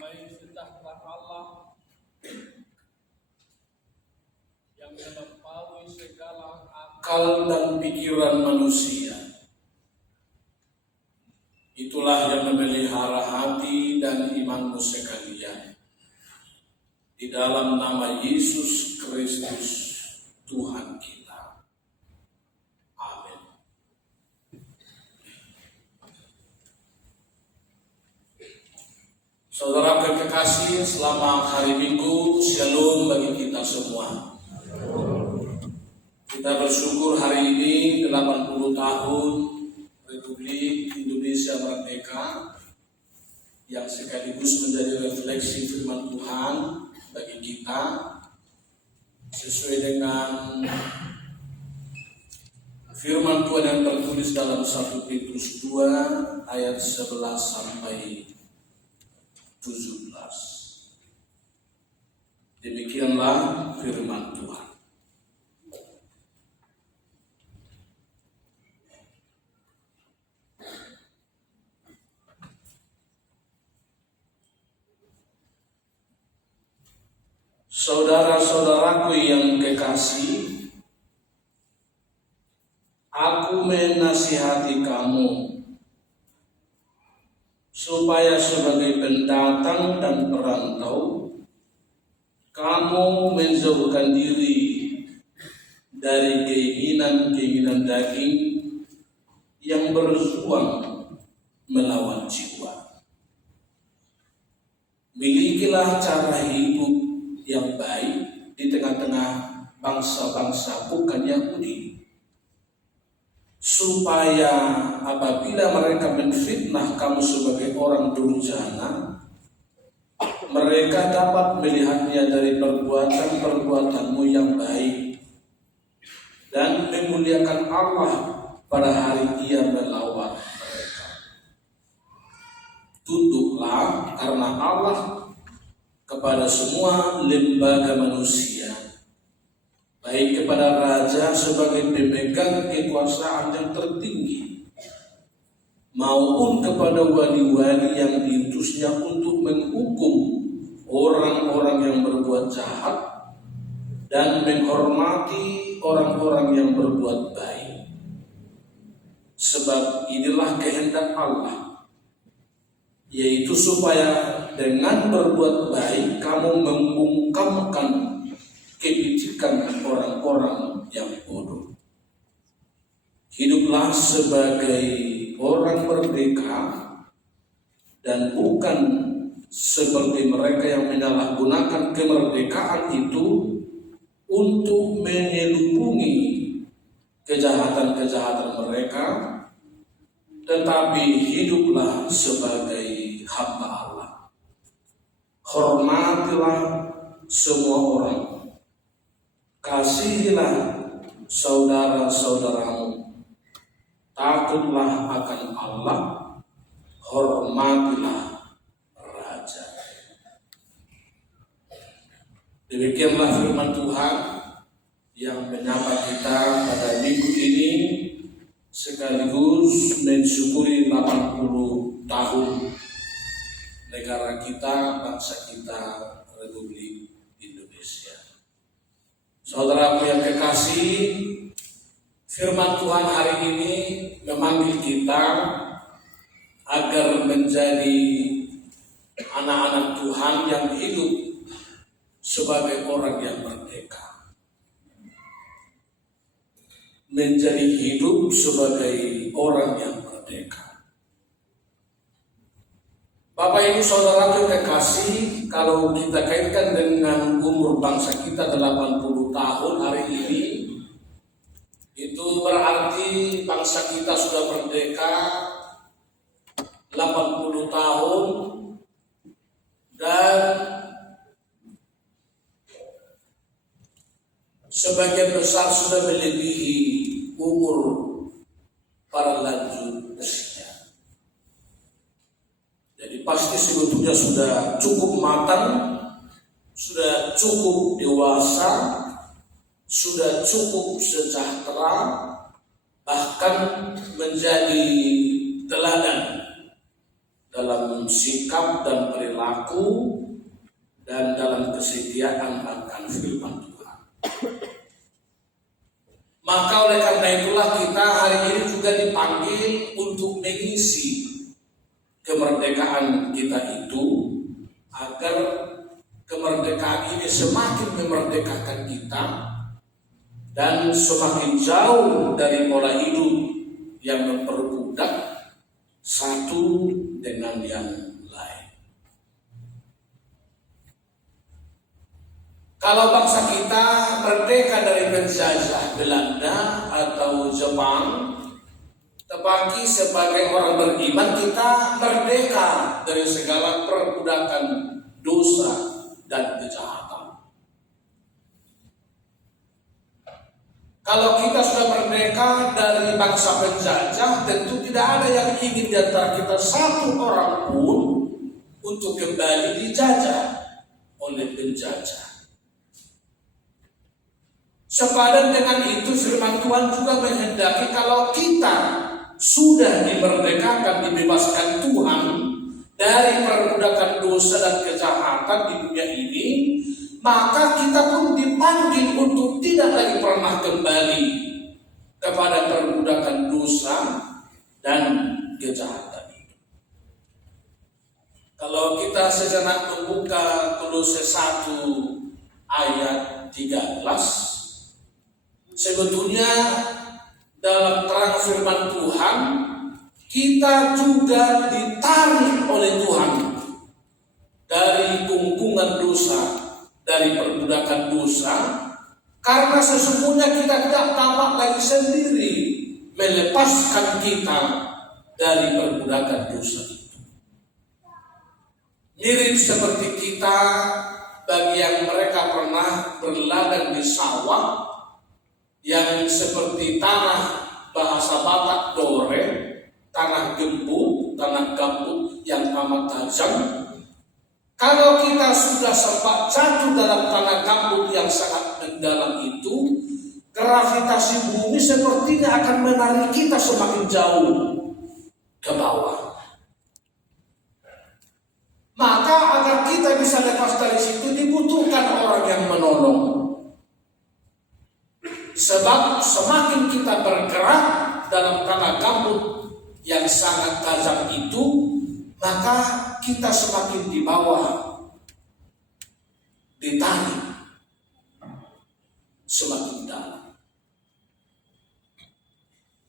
Damai sejahtera Allah yang melampaui segala akal dan pikiran manusia, itulah yang memelihara hati dan imanmu sekalian. Di dalam nama Yesus Kristus Tuhan kita. Amin. Saudara kekasih, selamat hari Minggu, Shalom bagi kita semua. Kita bersyukur hari ini 80 tahun Republik Indonesia Merdeka, yang sekaligus menjadi refleksi firman Tuhan bagi kita sesuai dengan firman Tuhan yang tertulis dalam 1 Petrus 2 ayat 11 sampai 17. Demikianlah firman Tuhan. Saudara-saudaraku yang kekasih, aku menasihati kamu supaya sebagai pendatang dan perantau, kamu menjauhkan diri dari keinginan-keinginan daging yang berjuang melawan jiwa. Milikilah cara hidup yang baik di tengah-tengah bangsa-bangsa bukan Yahudi, supaya apabila mereka menfitnah kamu sebagai orang durjana, mereka dapat melihatnya dari perbuatan-perbuatanmu yang baik dan memuliakan Allah pada hari Ia melawat mereka. Tunduklah karena Allah kepada semua lembaga manusia, baik kepada raja sebagai pemegang kekuasaan yang tertinggi, maupun kepada wali-wali yang diutusnya untuk menghukum orang-orang yang berbuat jahat dan menghormati orang-orang yang berbuat baik. Sebab inilah kehendak Allah, yaitu supaya dengan berbuat baik kamu membungkamkan kebijikan orang-orang yang bodoh. Hiduplah sebagai orang merdeka dan bukan seperti mereka yang menyalahgunakan kemerdekaan itu untuk menyelubungi kejahatan-kejahatan mereka, tetapi hiduplah sebagai hamba Allah. Hormatilah semua orang, kasihilah saudara-saudaramu, takutlah akan Allah, hormatilah raja. Demikianlah firman Tuhan yang menyapa kita pada minggu ini, sekaligus mensyukuri 80 tahun negara kita, bangsa kita, Republik Indonesia. Saudaraku yang kekasih, firman Tuhan hari ini memanggil kita agar menjadi anak-anak Tuhan yang hidup sebagai orang yang merdeka, menjadi hidup sebagai orang yang merdeka. Bapak Ibu Saudara kekasih, kalau kita kaitkan dengan umur bangsa kita 80 tahun hari ini, itu berarti bangsa kita sudah merdeka 80 tahun dan sebagian besar sudah melebihi umur para lanjut usia. Jadi pasti sebetulnya sudah cukup matang, sudah cukup dewasa, sudah cukup sejahtera, bahkan menjadi teladan dalam sikap dan perilaku berlaku dan dalam kesetiaan akan firman Tuhan. Maka oleh karena itulah kita hari ini juga dipanggil untuk mengisi kemerdekaan kita itu, agar kemerdekaan ini semakin memerdekakan kita dan semakin jauh dari pola hidup yang memperbudak satu dengan yang lain. Kalau bangsa kita merdeka dari penjajah Belanda atau Jepang, tetapi sebagai orang beriman kita merdeka dari segala perbudakan dosa dan kejahatan. Kalau kita sudah merdeka dari bangsa penjajah, tentu tidak ada yang ingin di antara kita satu orang pun untuk kembali dijajah oleh penjajah. Sepadan dengan itu, firman Tuhan juga menghendaki kalau kita sudah dimerdekakan, dibebaskan Tuhan dari perbudakan dosa dan kejahatan di dunia ini, maka kita pun dipanggil untuk tidak lagi pernah kembali kepada perbudakan dosa dan kejahatan itu. Kalau kita sejenak membuka Kolose 1 ayat 13, sebetulnya dalam terang firman Tuhan kita juga ditarik oleh Tuhan dari kungkungan dosa, dari perbudakan dosa, karena sesungguhnya kita tidak dapat lagi sendiri melepaskan kita dari perbudakan dosa itu. Mirip seperti kita bagi yang mereka pernah berladang di sawah, yang seperti tanah bahasa Batak dore, tanah gembur, tanah gambut yang amat tajam. Kalau kita sudah sempat jatuh dalam tanah gambut yang sangat mendalam itu, gravitasi bumi sepertinya akan menarik kita semakin jauh ke bawah. Maka agar kita bisa lepas dari situ dibutuhkan orang yang menolong. Sebab semakin kita bergerak dalam tanah gambut yang sangat tajam itu, maka kita semakin di bawah, ditarik semakin dalam.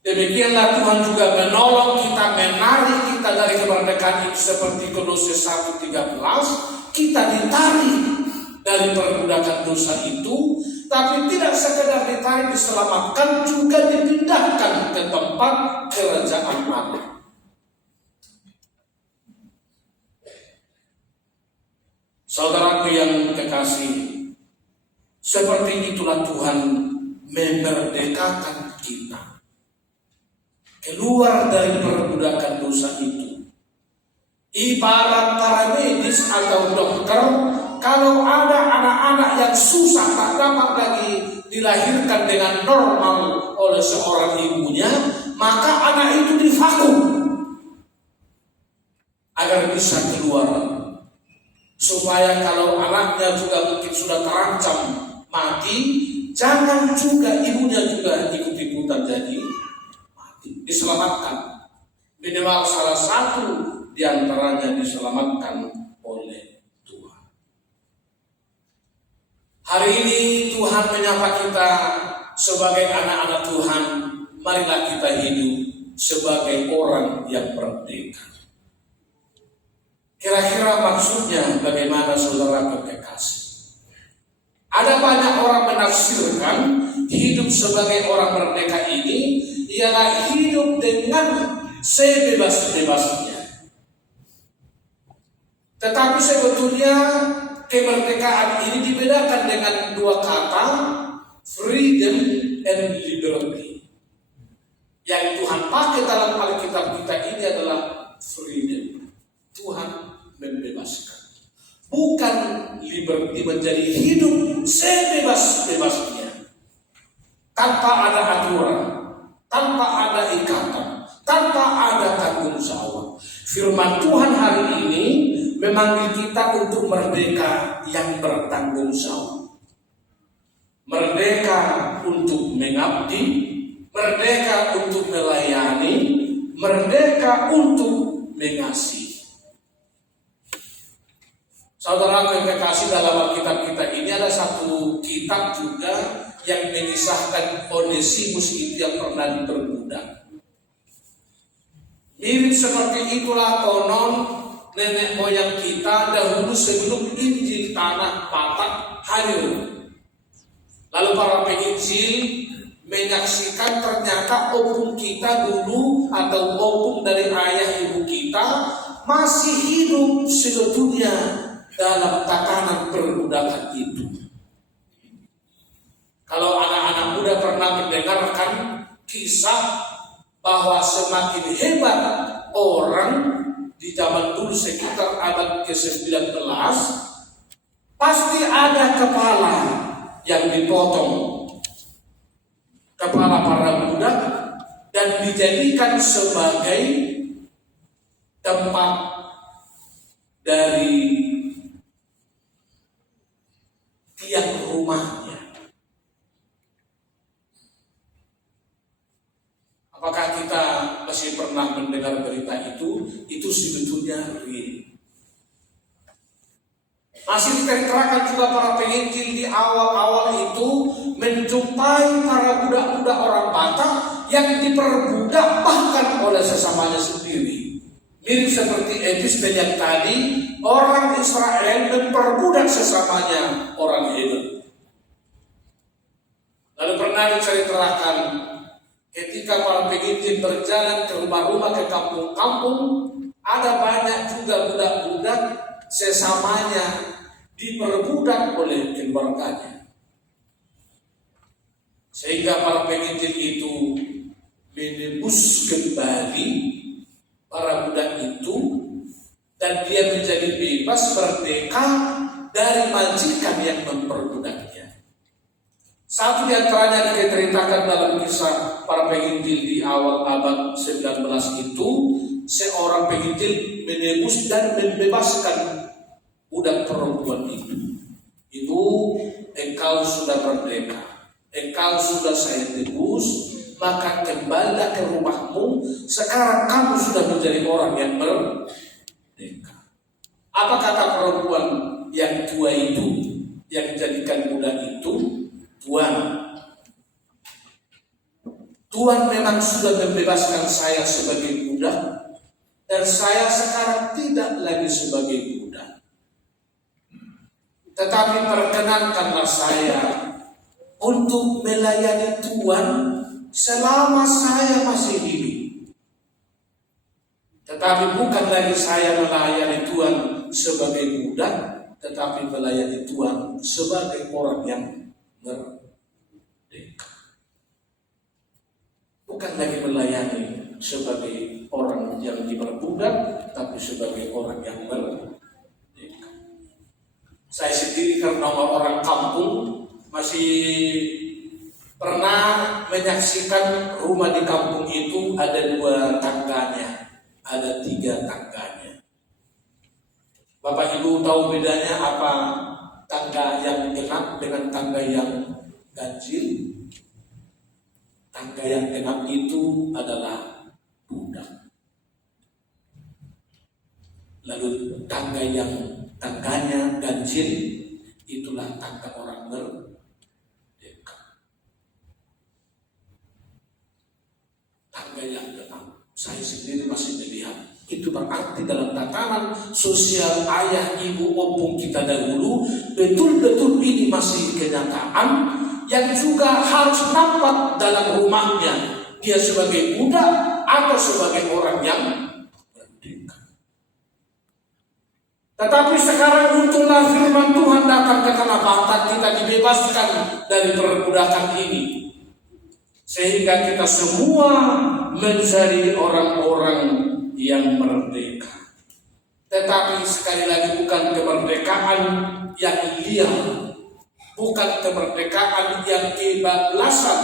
Demikianlah Tuhan juga menolong kita, menarik kita dari kemerdekaan itu seperti Kolose 1:13, kita ditarik dari perbudakan dosa itu, tapi tidak sekedar ditarik diselamatkan, juga dipindahkan ke tempat kerajaan Allah. Saudaraku yang kekasih, seperti itulah Tuhan memerdekakan kita keluar dari perbudakan dosa itu. Ibarat para medis atau dokter, kalau ada anak-anak yang susah tak dapat lagi dilahirkan dengan normal oleh seorang ibunya, maka anak itu divakum agar bisa keluar, supaya kalau anaknya juga mungkin sudah terancam mati, jangan juga ibunya juga ikut-ikutan jadi mati, diselamatkan. Minimal salah satu di antaranya diselamatkan oleh Tuhan. Hari ini Tuhan menyapa kita sebagai anak-anak Tuhan. Marilah kita hidup sebagai orang yang merdeka. Kira-kira maksudnya bagaimana, saudara kekasih? Ada banyak orang menafsirkan hidup sebagai orang merdeka ini ialah hidup dengan sebebas-bebasnya. Tetapi sebetulnya kemerdekaan ini dibedakan dengan dua kata, freedom and liberty. Yang Tuhan pakai dalam Alkitab kita ini adalah freedom. Tuhan membebaskan. Bukan liberty, menjadi hidup sebebas-bebasnya. Tanpa ada aturan, tanpa ada ikatan, tanpa ada tanggung jawab. Firman Tuhan hari ini memanggil kita untuk merdeka yang bertanggung jawab. Merdeka untuk mengabdi, merdeka untuk melayani, merdeka untuk mengasihi. Saudara yang kekasih, dalam Alkitab kita ini ada satu kitab juga yang mengisahkan Onesimus itu yang pernah diperbudak. Mirip seperti itulah konon nenek moyang kita dahulu sebelum Injil tanah Batak hadir. Lalu para penginjil menyaksikan ternyata opung kita dulu atau opung dari ayah ibu kita masih hidup sedunia dalam tatanan perbudakan itu. Kalau anak-anak muda pernah mendengarkan kisah bahwa semakin hebat orang di zaman dulu sekitar abad ke-19, pasti ada kepala yang dipotong, kepala para budak, dan dijadikan sebagai tempat dari tiang rumahnya. Apakah kita masih pernah mendengar berita itu? Itu sebetulnya real. Masih diterangkan juga para penginjil di awal-awal itu menjumpai para budak-budak orang Batak yang diperbudak bahkan oleh sesamanya sendiri. Mirip seperti episode yang tadi, orang Israel memperbudak sesamanya orang Hebrew. Lalu pernah diceritakan ketika para penginjil berjalan ke rumah-rumah, ke kampung-kampung, ada banyak juga budak-budak sesamanya diperbudak oleh keluarganya. Sehingga para penginjil itu menebus kembali para budak itu, dan dia menjadi bebas merdeka dari majikan yang memperbudaknya. Satu di antaranya diceritakan dalam kisah para penginjil di awal abad 19 itu, seorang penginjil menebus dan membebaskan budak perempuan itu. Itu, engkau sudah merdeka, engkau sudah saya tebus, maka kembalilah ke rumahmu. Sekarang kamu sudah menjadi orang yang merdeka. Apa kata perempuan yang tua itu, yang dijadikan budak itu? Tuhan memang sudah membebaskan saya sebagai budak, dan saya sekarang tidak lagi sebagai budak. Tetapi perkenankanlah saya untuk melayani Tuhan selama saya masih hidup. Tetapi bukan lagi saya melayani Tuhan sebagai budak, tetapi melayani Tuhan sebagai orang yang merdeka. Bukan lagi melayani sebagai orang yang diperbudak, tapi sebagai orang yang merdeka. Saya sendiri karena orang kampung masih pernah menyaksikan rumah di kampung itu ada 2 tangganya, ada 3 tangganya. Bapak Ibu tahu bedanya apa tangga yang genap dengan tangga yang ganjil? Tangga yang genap itu adalah budak. Lalu tangganya ganjil itulah tangga orang merdeka. Tangga yang genap, saya sendiri masih melihat, itu berarti dalam tatanan sosial ayah, ibu, opung kita dahulu, betul-betul ini masih kenyataan yang juga harus nampak dalam rumahnya, dia sebagai budak atau sebagai orang yang merdeka. Tetapi sekarang untunglah firman Tuhan datang ke tanah Batak, kita dibebaskan dari perbudakan ini, sehingga kita semua menjadi orang-orang yang merdeka. Tetapi sekali lagi bukan kemerdekaan yang liar, bukan kemerdekaan yang kebablasan,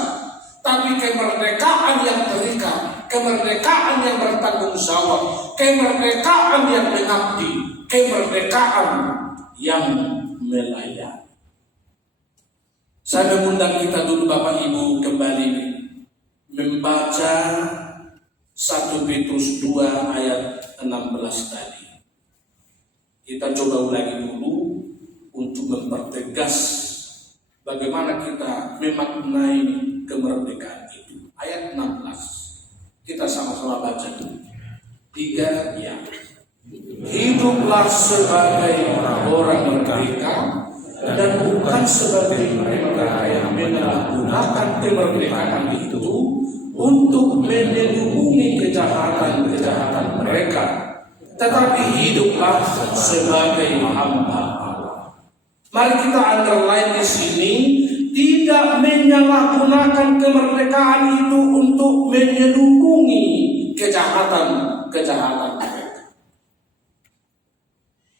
tapi kemerdekaan yang terikat, kemerdekaan yang bertanggung jawab, kemerdekaan yang mengabdi, kemerdekaan yang melayani. Saya mengundang kita dulu Bapak Ibu kembali membaca 1 Petrus 2 ayat 16 tadi. Kita coba ulangi dulu untuk mempertegas bagaimana kita memaknai kemerdekaan itu. Ayat 16. Kita sama-sama baca dulu. 3 ya. Hiduplah sebagai orang merdeka dan bukan sebagai mereka yang menyalahgunakan kemerdekaan itu untuk melindungi kejahatan-kejahatan mereka, tetapi hiduplah sebagai hamba Allah. Mari kita underline di sini, tidak menyalahgunakan kemerdekaan itu untuk menyelubungi kejahatan-kejahatan mereka.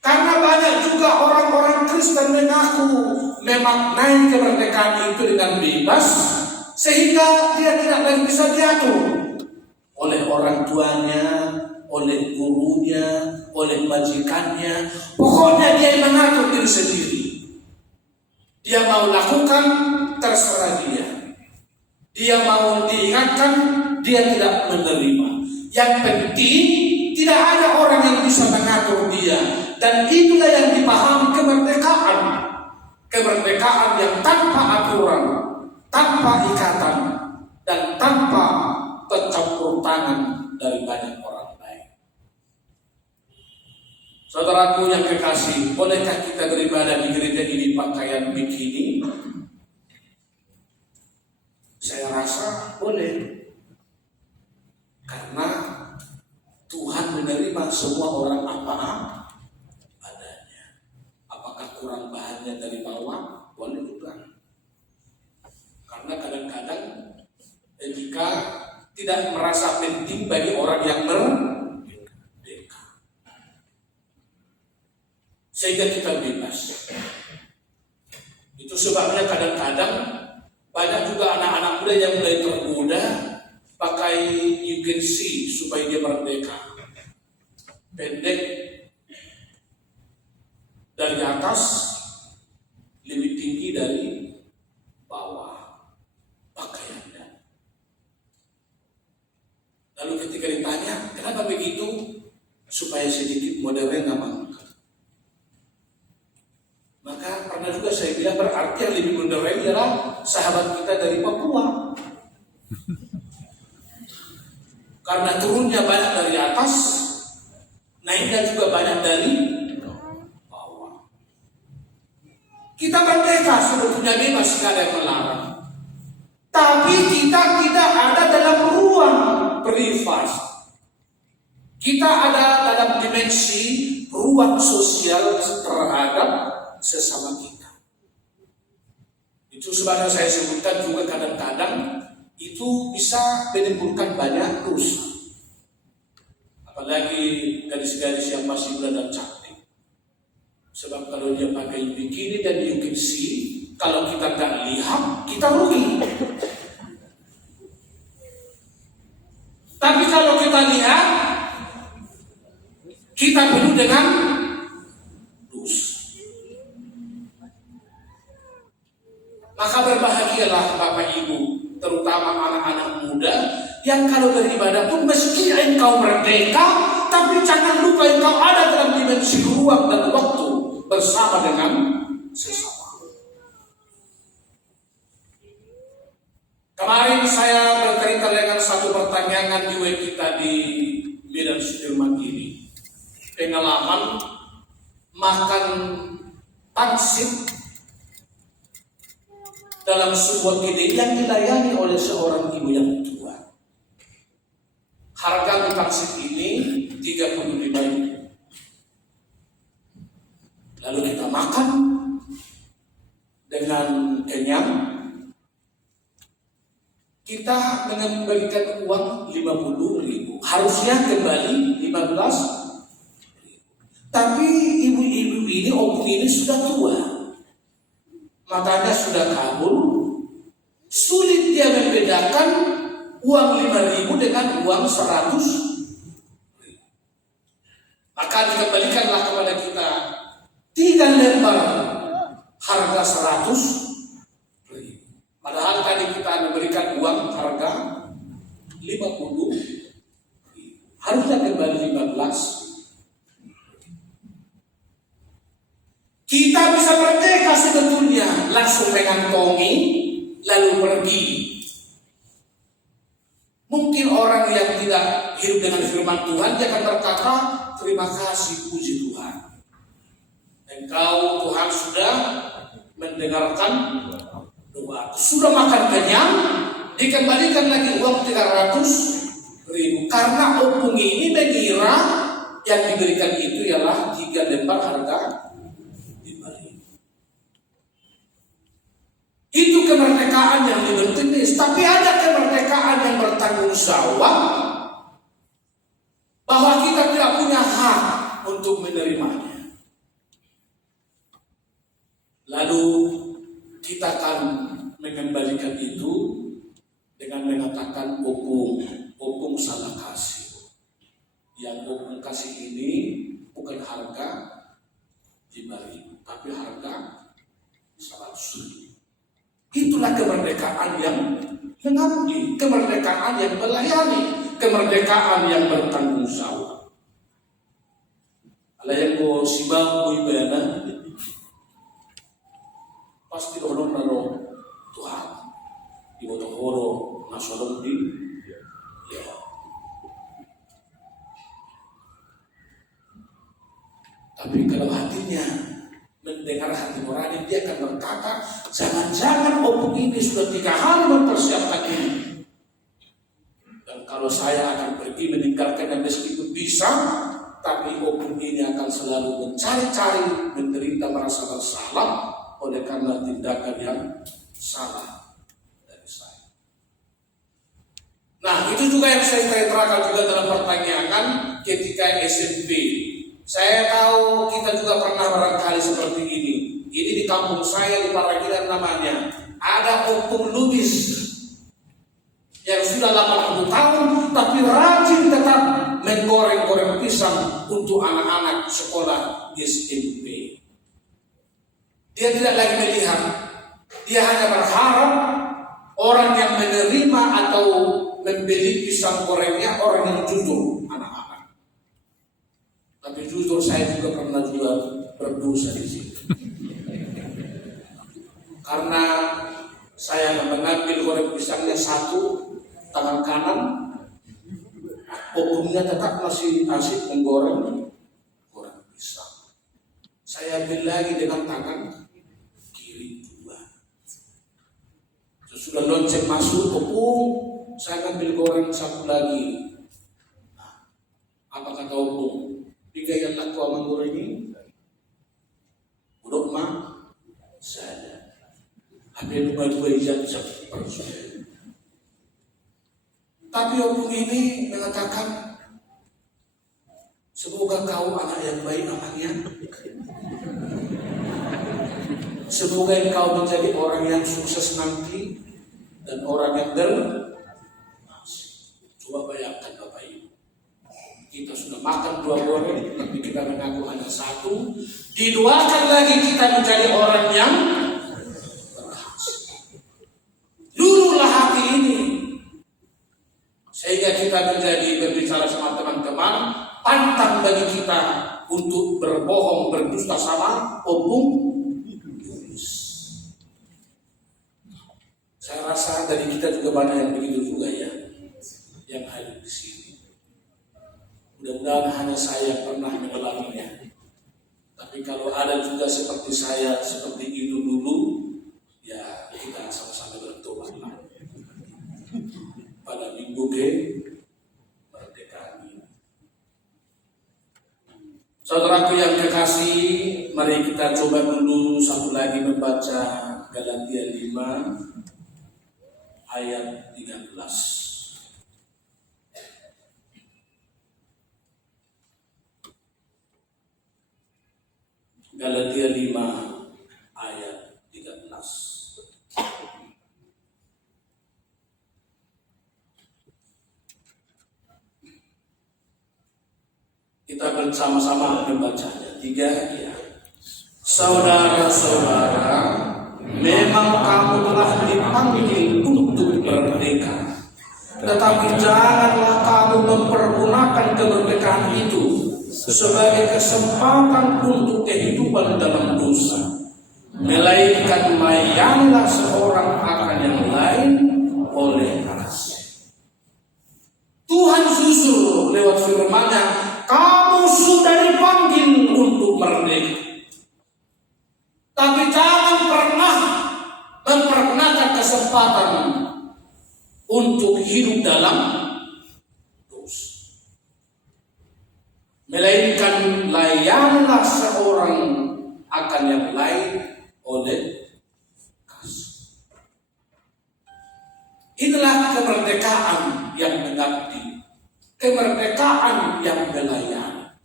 Karena banyak juga orang-orang Kristen mengaku memaknai kemerdekaan itu dengan bebas, sehingga dia tidak lagi bisa diatur oleh orang tuanya, oleh gurunya, oleh majikannya. Pokoknya dia yang mengatur diri sendiri. Dia mau lakukan, terserah dia. Dia mau diingatkan, dia tidak menerima. Yang penting tidak ada orang yang bisa mengatur dia. Dan itulah yang dipahami kemerdekaan. Kemerdekaan yang tanpa aturan, tanpa ikatan, dan tanpa pencampur tangan dari banyak orang lain. Saudaraku yang kekasih, bolehkah kita beribadah di gereja ini pakaian bikini? Saya rasa boleh. Karena Tuhan menerima semua orang apa adanya. Apakah kurang bahannya dari bawah? Boleh juga. Karena kadang-kadang jika tidak merasa penting bagi orang yang merdeka, sehingga kita bebas. Itu sebabnya kadang-kadang banyak juga anak-anak muda yang mulai tergoda pakai you can see supaya dia merdeka. Pendek dari atas, lebih tinggi dari bawah pakaiannya. Lalu ketika ditanya, kenapa begitu? Supaya sedikit modern namanya. Maka pernah juga saya bilang berarti yang lebih modern adalah sahabat kita dari Papua. Karena turunnya banyak dari atas, naiknya juga banyak dari bawah. Kita merdeka sebetulnya bebas, tidak ada yang melarang. Tapi kita tidak ada dalam ruang privat. Kita ada dalam dimensi ruang sosial terhadap sesama kita. Itu sebabnya saya sebutkan juga kadang-kadang itu bisa menimbulkan banyak dosa. Apalagi gadis-gadis yang masih muda dan cantik. Sebab kalau dia pakai bikini dan you can see, kalau kita nggak lihat, kita rugi. Tapi kalau kita lihat, kita penuh dengan dosa. Maka berbahagialah Bapak Ibu, terutama anak-anak muda yang kalau beribadah pun meski engkau merdeka, tapi jangan lupa engkau ada dalam dimensi ruang dan waktu bersama dengan sesama. Kemarin saya bercerita dengan satu pertanyaan juga kita di Medan Sudirman ini. Pengalaman makan pangsit dalam sebuah kedai yang dilayani oleh seorang ibu yang tua. Harga pangsit ini 35.000. Lalu kita makan dengan kenyang. Kita mengembalikan uang 50.000. Harusnya kembali 15.000. Tapi ibu-ibu ini, opung ini sudah tua. Matanya sudah kabur. Sulit dia membedakan uang 5.000 dengan uang 100.000. Maka akan dikembalikanlah kepada kita 3 lembar harga 100.000. Padahal tadi kita memberikan uang harga 50, harusnya kembali 15. Kita bisa merdeka sebetulnya, langsung mengantongi lalu pergi. Mungkin orang yang tidak hidup dengan firman Tuhan, dia akan berkata, terima kasih puji Tuhan, engkau Tuhan sudah mendengarkan doa, sudah makan kenyang, dikembalikan lagi uang 300.000. Karena opung ini mengira yang diberikan itu ialah 3 lembar harga 5.000. Itu kemerdekaan yang libertinis. Tapi ada kemerdekaan yang bertanggung jawab, bahwa kita tidak punya hak untuk menerimanya. Lalu kita akan mengembalikan itu dengan mengatakan opung salah kasih. Yang opung kasih ini bukan harga 5.000, tapi harga 100.000. Itulah kemerdekaan yang mengabdi, kemerdekaan yang melayani, kemerdekaan yang bertanggung jawab. Ala yang ko sibaw ko ibana, pasti orang naro Tuhan, di boto horo nasolong di ya. Tapi kalau hatinya mendengar hati nurani, dia akan berkata, jangan-jangan opung ini sudah 3 hari mempersiapkan ini. Dan kalau saya akan pergi meninggalkannya meskipun bisa, tapi opung ini akan selalu mencari-cari, menderita, merasa bersalah oleh karena tindakan yang salah dari saya. Nah, itu juga yang saya terangkan juga dalam pertanyaan ketika SMP. Saya tahu kita juga pernah barangkali seperti ini. Ini di kampung saya di Paragilan namanya. Ada opung lubis yang sudah 80 tahun tapi rajin tetap menggoreng-goreng pisang untuk anak-anak sekolah SMP. Dia tidak lagi melihat. Dia hanya berharap orang yang menerima atau membeli pisang gorengnya orang yang jujur, anak-anak. Tapi jujur saya juga pernah berdosa di situ. Karena saya mengambil goreng pisangnya 1 tangan kanan, opungnya tetap masih asik menggoreng goreng pisang. Saya ambil lagi dengan tangan kiri 2. Sudah lonceng masuk opung, saya ambil goreng 1 lagi. Nah, apa kata opung? Gaya laku amang goreng ini udah mah saya ambil 2 jam persoalan. Tapi opung ini mengatakan, semoga kau anak yang baik anaknya, semoga engkau menjadi orang yang sukses nanti dan orang yang coba bayangkan Bapak Ibu, kita sudah makan 2 goreng, tapi kita mengaku hanya 1. Didoakan lagi kita menjadi orang yang berhasil. Luluhlah hati ini, sehingga kita menjadi berbicara sama teman-teman, pantang bagi kita untuk berbohong, berdusta sama opung. Saya rasa dari kita juga banyak yang begitu juga ya, yang hadir di sini. Mudah-mudahan hanya saya yang pernah mengalaminya. Tapi kalau ada juga seperti saya, seperti itu dulu, ya kita sama-sama bertobat pada minggu kemerdekaan ini. Saudaraku yang kekasih, mari kita coba dulu satu lagi membaca Galatia 5 ayat 13. Galatia 5 ayat 13. Kita sama-sama membacanya. 3 ya. Saudara-saudara, memang kamu telah dipanggil untuk merdeka. Tetapi janganlah kamu mempergunakan kemerdekaan itu sebagai kesempatan untuk kehidupan dalam dosa. Melainkan layanilah seorang akan yang lain oleh kasih. Tuhan jujur lewat firman-Nya, kamu sudah dipanggil untuk merdeka. Tapi jangan pernah mempergunakan kesempatan untuk hidup dalam dosa. Melainkan layanilah seorang akan yang lain oleh kasih. Inilah kemerdekaan yang mengabdi, kemerdekaan yang melayani.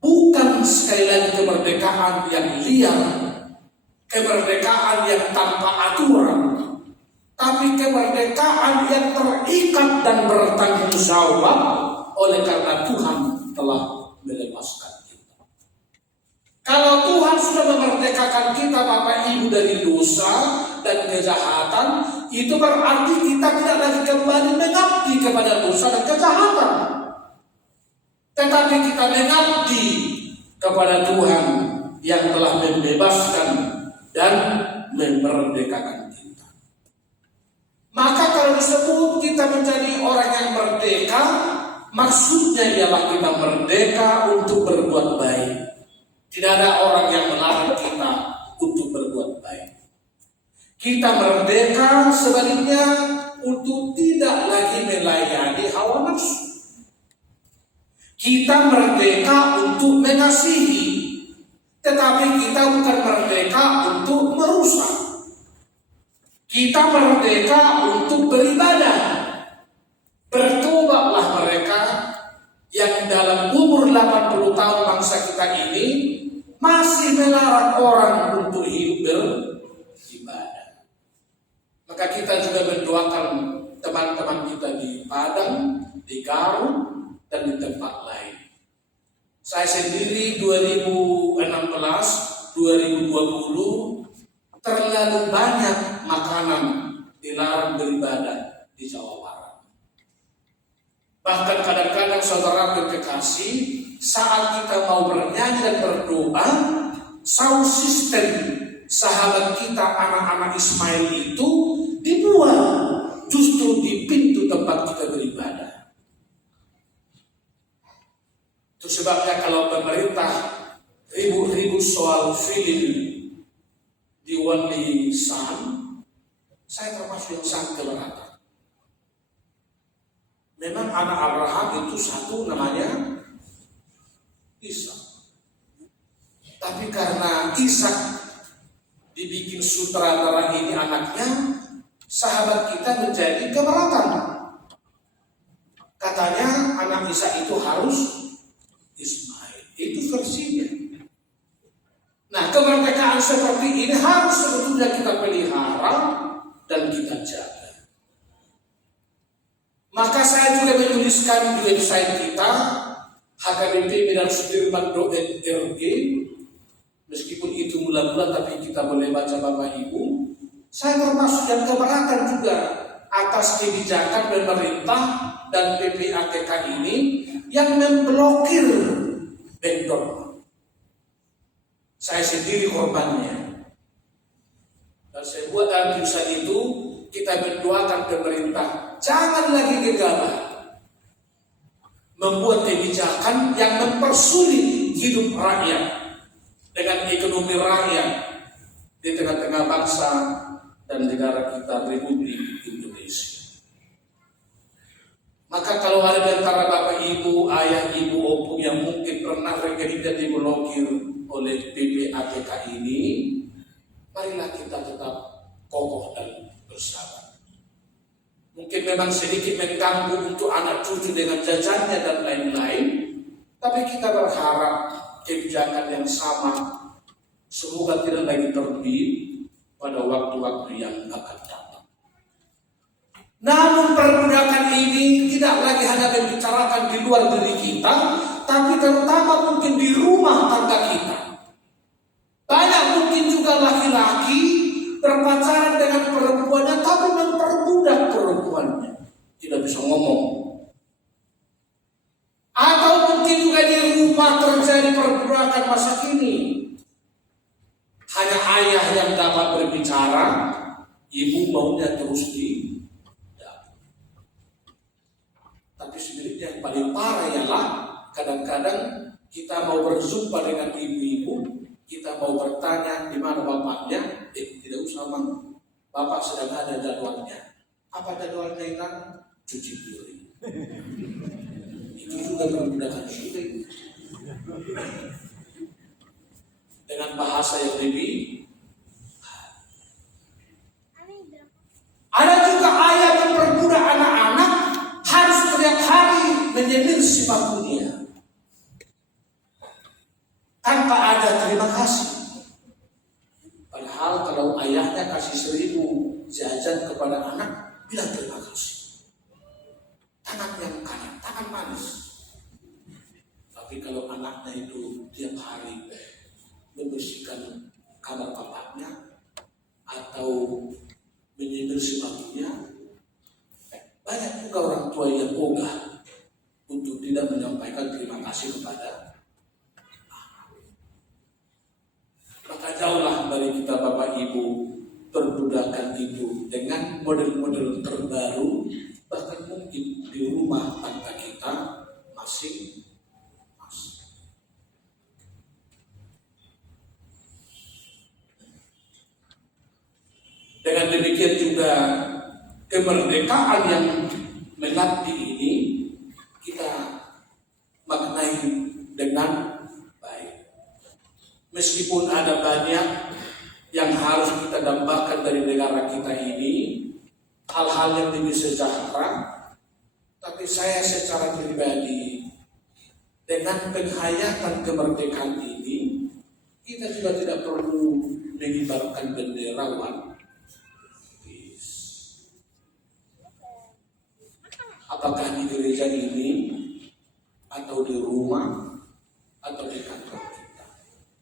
Bukan sekali lagi kemerdekaan yang liar, kemerdekaan yang tanpa aturan, tapi kemerdekaan yang terikat dan bertanggung jawab oleh karena Tuhan telah melepaskan kita. Kalau Tuhan sudah memerdekakan kita Bapak Ibu dari dosa dan kejahatan, itu berarti kita tidak lagi kembali mengabdi kepada dosa dan kejahatan, tetapi kita mengabdi kepada Tuhan yang telah membebaskan dan memerdekakan kita. Maka kalau disebut kita menjadi orang yang merdeka, maksudnya ialah kita merdeka untuk berbuat baik. Tidak ada orang yang melarang kita untuk berbuat baik. Kita merdeka sebaliknya untuk tidak lagi melayani hawa nafsu. Kita merdeka untuk mengasihi, tetapi kita bukan merdeka untuk merusak. Kita merdeka untuk beribadah. Bertobatlah mereka yang dalam umur 80 tahun bangsa kita ini masih melarang orang untuk hidup beribadah. Maka kita juga mendoakan teman-teman kita di Padang, di Garut, dan di tempat lain. Saya sendiri 2016, 2020 terlalu banyak makanan dilarang beribadah di Jawa Barat. Bahkan kadang-kadang saudara kekasih, saat kita mau bernyanyi dan berdoa, sound system sahabat kita anak-anak Ismail itu dibuat justru di pintu tempat kita beribadah. Itu sebabnya kalau pemerintah ribut-ribut soal film di Wali San, saya termasuk yang sangat keberatan. Memang anak Abraham itu satu namanya Ishak. Tapi karena Ishak dibikin sutradara ini anaknya, sahabat kita menjadi keberatan. Katanya anak Ishak itu harus Ismail. Itu versinya. Nah, kemerdekaan seperti ini harus sebetulnya kita pelihara dan kita jaga. Maka saya juga menuliskan di website kita hkbp-sudirman.org. Meskipun itu mula-mula, tapi kita boleh baca Bapak Ibu. Saya termasuk yang keberatan juga atas kebijakan pemerintah dan PPATK ini yang memblokir backdoor. Saya sendiri korbannya. Dan saya buat dalam tulisan itu, kita mendoakan pemerintah jangan lagi gegabah membuat kebijakan yang mempersulit hidup rakyat dengan ekonomi rakyat di tengah-tengah bangsa dan negara kita Republik Indonesia. Maka kalau ada di antara Bapak Ibu, Ayah, Ibu, Opung yang mungkin pernah rekeningnya diblokir oleh PPATK ini, marilah kita tetap kokoh dan bersabar. Mungkin memang sedikit mengganggu untuk anak cucu dengan jajannya dan lain-lain, tapi kita berharap kebijakan yang sama semoga tidak lagi terbit pada waktu-waktu yang akan datang. Namun perbudakan ini tidak lagi hanya membicarakan di luar diri kita, tapi terutama mungkin di rumah tangga kita. Banyak mungkin juga laki-laki berpacaran dengan perempuannya tapi memperbudak perempuannya, tidak bisa ngomong. Atau mungkin juga di rumah terjadi perbudakan masa kini. Hanya ayah yang dapat berbicara, ibu maunya terus di. Tapi sebenarnya yang paling parah ialah kadang-kadang kita mau berjumpa dengan ibu-ibu, kita mau bertanya di mana bapaknya, tidak usah mang, bapak sedang ada jadwalnya. Apa jadwalnya hilang? Cuci piring. Itu juga perbudakan sulit. Dengan bahasa yang lebih. Ada juga ayah memperbudak anak-anak harus setiap hari menyemir si bakunya tanpa ada terima kasih. Padahal kalau ayahnya kasih 1.000 jajan kepada anak, bilang terima kasih. Tangan yang kanan, tangan manis. Tapi kalau anaknya itu tiap hari membersihkan kamar bapaknya atau menyemir sepatunya, banyak juga orang tua yang ogah untuk tidak menyampaikan terima kasih kepada anak. Maka jauhlah dari kita Bapak Ibu perbudakan itu dengan model-model terbaru, bahkan mungkin di rumah tangga kita masing-masing. Dengan demikian juga kemerdekaan yang menanti ini kita maknai dengan baik. Meskipun ada banyak yang harus kita dambakan dari negara kita ini, hal-hal yang lebih sejahtera, tapi saya secara pribadi dengan penghayatan kemerdekaan ini, kita juga tidak perlu mengibarkan benderawan. Apakah di gereja ini, atau di rumah, atau di kantor kita.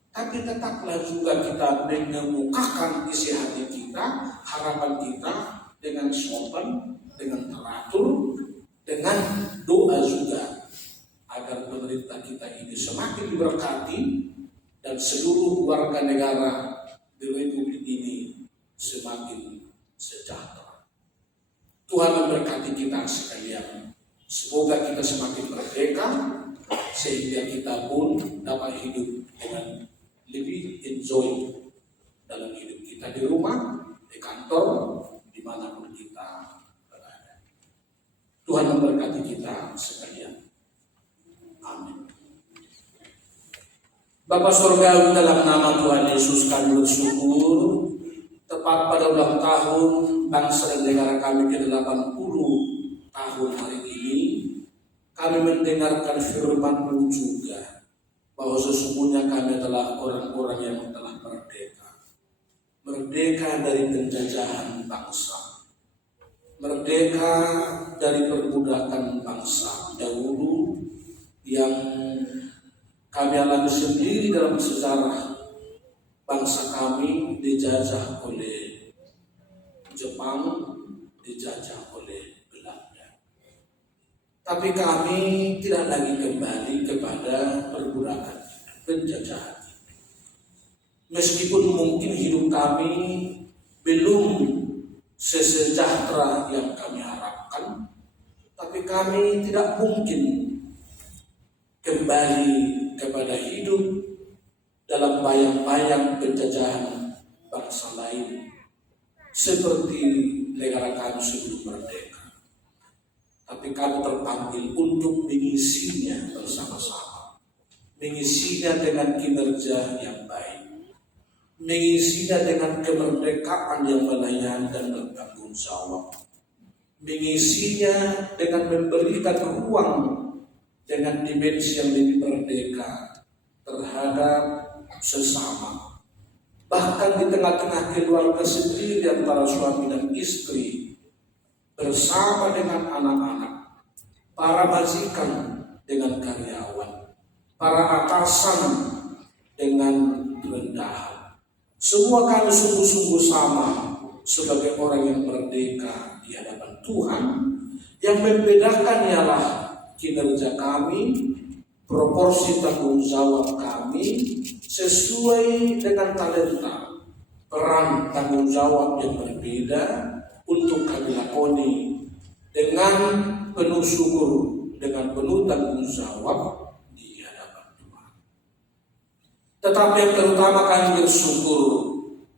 Tapi tetaplah juga kita mengemukakan isi hati kita, harapan kita dengan sopan, dengan teratur, dengan doa juga, agar pemerintah kita ini semakin diberkati dan seluruh warga negara di Republik ini semakin sejahtera. Tuhan memberkati kita sekalian. Semoga kita semakin merdeka sehingga kita pun dapat hidup dengan lebih enjoy dalam hidup kita di rumah, di kantor, dimanapun kita berada. Tuhan memberkati kita sekalian. Amin. Bapa Surgawi, dalam nama Tuhan Yesus kami bersyukur tepat pada ulang tahun bangsa dan negara kami ke-80 tahun hari ini, kami mendengarkan firman-Mu juga bahwa sesungguhnya kami adalah orang-orang yang telah merdeka. Merdeka dari penjajahan bangsa, merdeka dari perbudakan bangsa dahulu yang kami alami sendiri dalam sejarah. Bangsa kami dijajah oleh Jepang, dijajah oleh Belanda. Tapi kami tidak lagi kembali kepada perbudakan, penjajahan. Meskipun mungkin hidup kami belum sesejahtera yang kami harapkan, tapi kami tidak mungkin kembali kepada hidup dalam bayang-bayang penjajahan bangsa lain seperti negara kami sebelum merdeka. Tapi kami terpanggil untuk mengisinya bersama-sama, mengisinya dengan kinerja yang baik, mengisinya dengan kemerdekaan yang melayani dan bertanggung jawab, mengisinya dengan memberikan ruang dengan dimensi yang lebih merdeka terhadap sesama, bahkan di tengah-tengah keluarga sendiri antara suami dan istri, bersama dengan anak-anak, para majikan dengan karyawan, para atasan dengan rendahan. Semua kami sungguh-sungguh sama sebagai orang yang merdeka di hadapan Tuhan. Yang membedakan ialah kinerja kami, proporsi tanggung jawab kami sesuai dengan talenta, peran tanggung jawab yang berbeda untuk kami lakoni dengan penuh syukur, dengan penuh tanggung jawab di hadapan Tuhan. Tetapi yang terutama kami bersyukur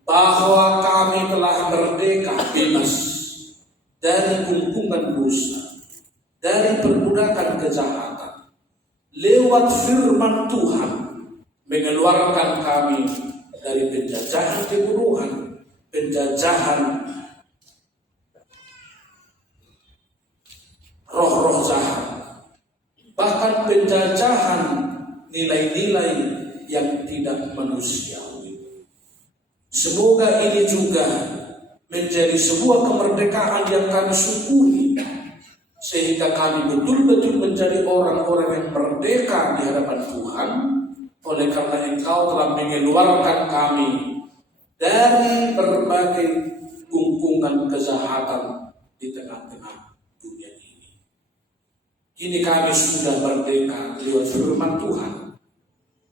bahwa kami telah merdeka bebas dari kungkungan dosa, dari perbudakan kejahatan, lewat firman Tuhan mengeluarkan kami dari penjajahan keburukan, penjajahan roh-roh jahat, bahkan penjajahan nilai-nilai yang tidak manusiawi. Semoga ini juga menjadi sebuah kemerdekaan yang kami syukuri, sehingga kami betul-betul menjadi orang-orang yang merdeka di hadapan Tuhan, oleh karena Engkau telah mengeluarkan kami dari berbagai kungkungan kejahatan di tengah-tengah dunia ini. Kini kami sudah merdeka lewat firman Tuhan.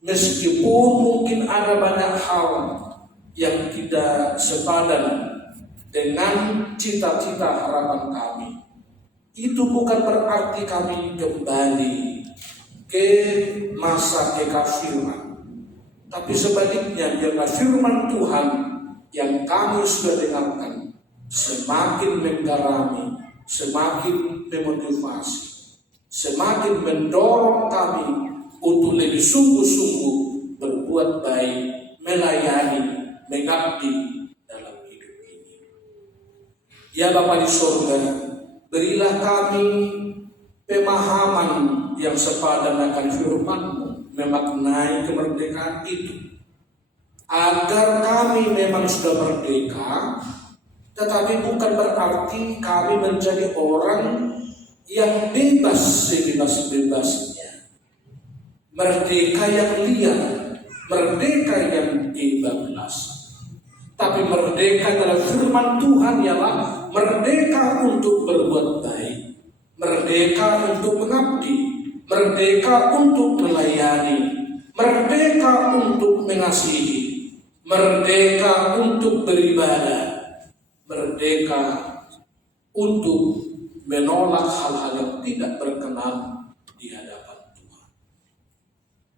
Meskipun mungkin ada banyak hal yang tidak sepadan dengan cita-cita harapan kami, itu bukan berarti kami kembali ke masa kekafiran. Tapi sebaliknya, biarlah firman Tuhan yang kami sudah dengarkan semakin menggarami, semakin memotivasi, semakin mendorong kami untuk lebih sungguh-sungguh berbuat baik, melayani, mengabdi dalam hidup ini. Ya Bapa di surga, berilah kami pemahaman yang sepadan akan firman-Mu, memaknai kemerdekaan itu, agar kami memang sudah merdeka, tetapi bukan berarti kami menjadi orang yang bebas sebebas-bebasnya, merdeka yang liar, merdeka yang kebablasan. Tapi merdeka dalam firman Tuhan ialah merdeka untuk berbuat baik, merdeka untuk mengabdi, merdeka untuk melayani, merdeka untuk mengasihi, merdeka untuk beribadah, merdeka untuk menolak hal-hal yang tidak berkenan di hadapan Tuhan.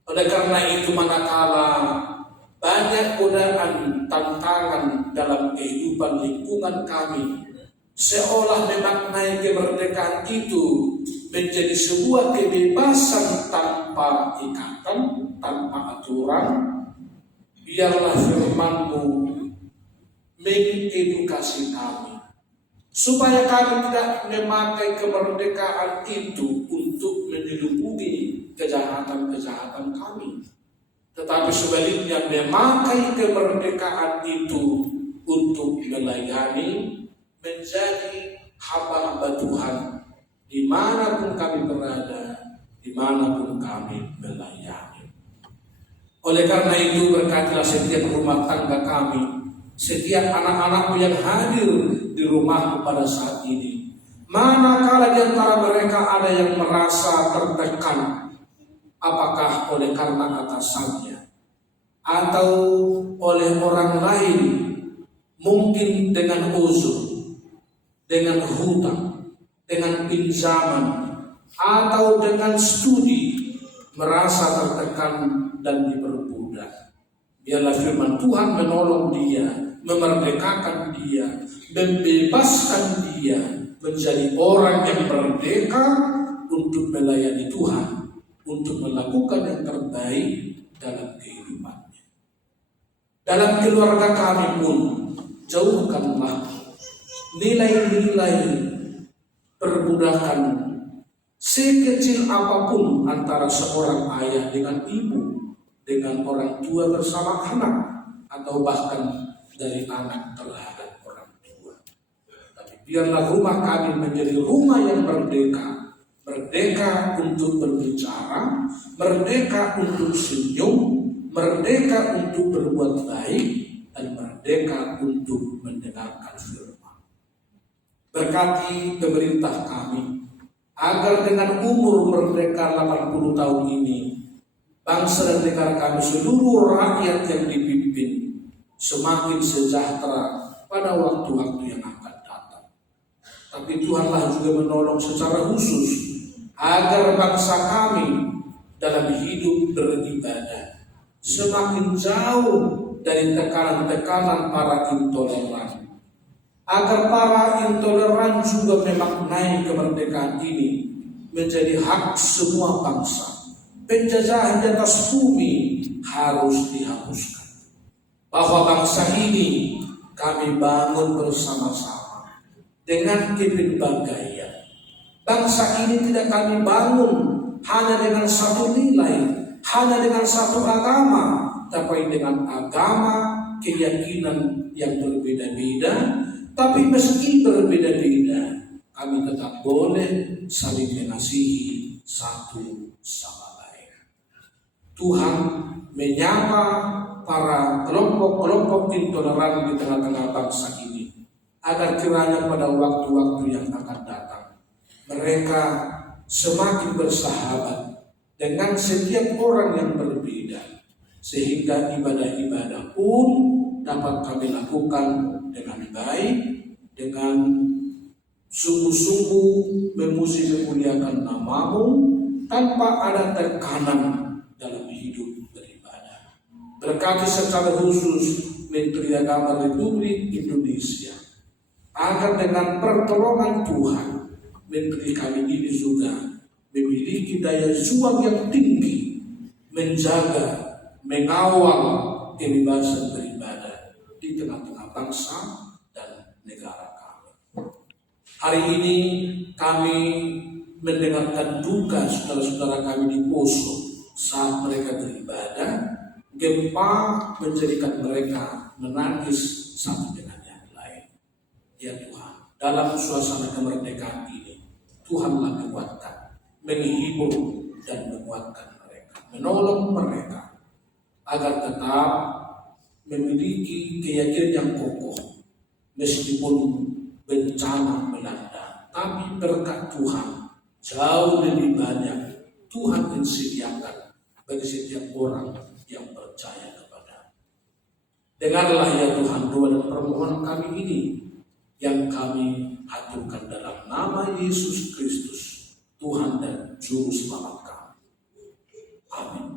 Oleh karena itu, manakala banyak godaan, tantangan dalam kehidupan lingkungan kami, seolah memaknai kemerdekaan itu menjadi sebuah kebebasan tanpa ikatan, tanpa aturan, biarlah firman-Mu mengedukasi kami, supaya kami tidak memakai kemerdekaan itu untuk menyelubungi kejahatan-kejahatan kami, tetapi sebaliknya memakai kemerdekaan itu untuk melayani, menjadi hamba-hamba Tuhan dimanapun kami berada, dimanapun kami melayani. Oleh karena itu, berkatilah setiap rumah tangga kami, setiap anak-anakmu yang hadir di rumahmu pada saat ini. Manakala di antara mereka ada yang merasa tertekan, apakah oleh karena atasannya atau oleh orang lain, mungkin dengan uzur, dengan hutang, dengan pinjaman, atau dengan studi, merasa tertekan dan diperbudak. Biarlah firman Tuhan menolong dia, memerdekakan dia, membebaskan dia menjadi orang yang merdeka untuk melayani Tuhan, untuk melakukan yang terbaik dalam kehidupannya. Dalam keluarga kami pun, jauhkanlah nilai-nilai perbudakan sekecil apapun antara seorang ayah dengan ibu, dengan orang tua bersama anak, atau bahkan dari anak terhadap orang tua. Tapi biarlah rumah kami menjadi rumah yang merdeka, merdeka untuk berbicara, merdeka untuk senyum, merdeka untuk berbuat baik, dan merdeka untuk mendengarkan firman. Berkati pemerintah kami, agar dengan umur merdeka 80 tahun ini, bangsa dan negara kami, seluruh rakyat yang dipimpin, semakin sejahtera pada waktu-waktu yang akan datang. Tapi Tuhanlah juga menolong secara khusus agar bangsa kami dalam hidup beribadah semakin jauh dari tekanan-tekanan para intoleran. Agar para intoleran juga memaknai kemerdekaan ini menjadi hak semua bangsa. Penjajahan di atas bumi harus dihapuskan. Bahwa bangsa ini kami bangun bersama-sama dengan kepelbagaian. Bangsa ini tidak kami bangun hanya dengan satu nilai, hanya dengan satu agama, tapi dengan agama, keyakinan yang berbeda-beda. Tapi meski berbeda-beda, kami tetap boleh saling mengasihi satu sama lain. Tuhan menyapa para kelompok-kelompok intoleran di tengah-tengah bangsa ini, agar kiranya pada waktu-waktu yang akan datang, mereka semakin bersahabat dengan setiap orang yang berbeda, sehingga ibadah-ibadah pun dapat kami lakukan dengan baik, dengan sungguh-sungguh memuji memuliakan namamu, tanpa ada tekanan dalam hidup beribadah. Berkati secara khusus Menteri Agama Republik Indonesia, agar dengan pertolongan Tuhan, Menteri kami ini juga memiliki daya juang yang tinggi, menjaga, mengawal kebebasan beribadah di tengah-tengah bangsa dan negara kami. Hari ini kami mendengarkan duka saudara-saudara kami di Poso saat mereka beribadah. Gempa menjadikan mereka menangis satu dengan yang lain. Ya Tuhan, dalam suasana kemerdekaan ini, Tuhanlah menguatkan, menghibur dan menguatkan mereka, menolong mereka agar tetap memiliki keyakinan yang kokoh meskipun bencana melanda. Tapi berkat Tuhan jauh lebih banyak Tuhan sediakan bagi setiap orang yang percaya kepada. Dengarlah ya Tuhan doa dan permohonan kami ini yang kami haturkan dalam nama Yesus Kristus, Tuhan dan Juru Selamat kami. Amin.